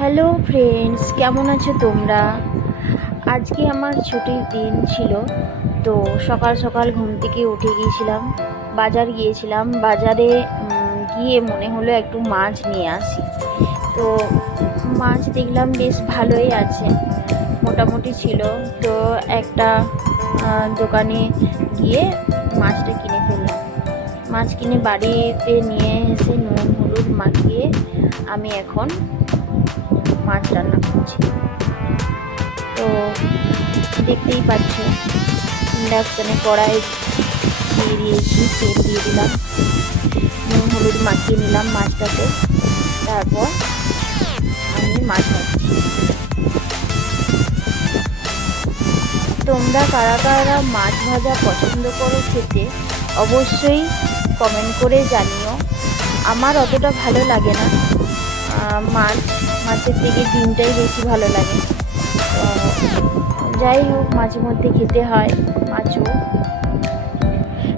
Hello friends, কেমন আছো তোমরা? আজকে আমার ছুটির দিন ছিল। তো সকাল সকাল ঘুম থেকে উঠে গিয়েছিলাম, বাজার গিয়েছিলাম। বাজারে গিয়ে মনে হলো একটু মাছ নিয়ে আসি। তো মাছ দেখলাম বেশ ভালোই আছে, মোটামুটি ছিল। তো একটা দোকানে গিয়ে মাছটা কিনে ফেললাম। মাছ কিনে বাড়িতে নিয়ে এসে নুন হলুদ মাখিয়ে আমি এখন মাছ রান্না করছি। তো দেখতেই পাচ্ছ, ইন্ডাকশানে কড়াই দিয়ে দিয়েছি, তেল দিয়ে দিলাম, নুন হলুদ মাখিয়ে নিলাম মাছটাতে। তারপর আমি মাছ ভাজছি। তোমরা কারা কারা মাছ ভাজা পছন্দ করো খেতে, অবশ্যই কমেন্ট করে জানিও। আমার অতটা ভালো লাগে না মাছের থেকে ডিমটাই বেশি ভালো লাগে। যাই হোক, মাঝে মধ্যে খেতে হয় মাছও।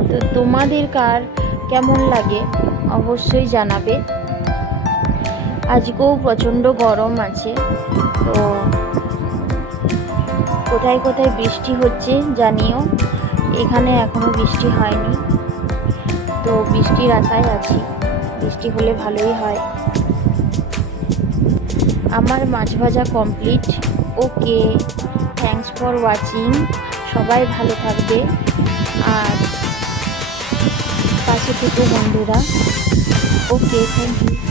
তো তোমাদের কার কেমন লাগে অবশ্যই জানাবে। আজকেও প্রচণ্ড গরম আছে। তো কোথায় কোথায় বৃষ্টি হচ্ছে জানিও। এখানে এখনো বৃষ্টি হয়নি, তো বৃষ্টির আশায় আছি। বৃষ্টি হলে ভালোই হয়। আমার মাছ ভাজা complete. Okay, thanks for watching. সবাই ভালো থাকবে আর পাশে থেকো বন্ধুরা। ওকে, থ্যাংক ইউ।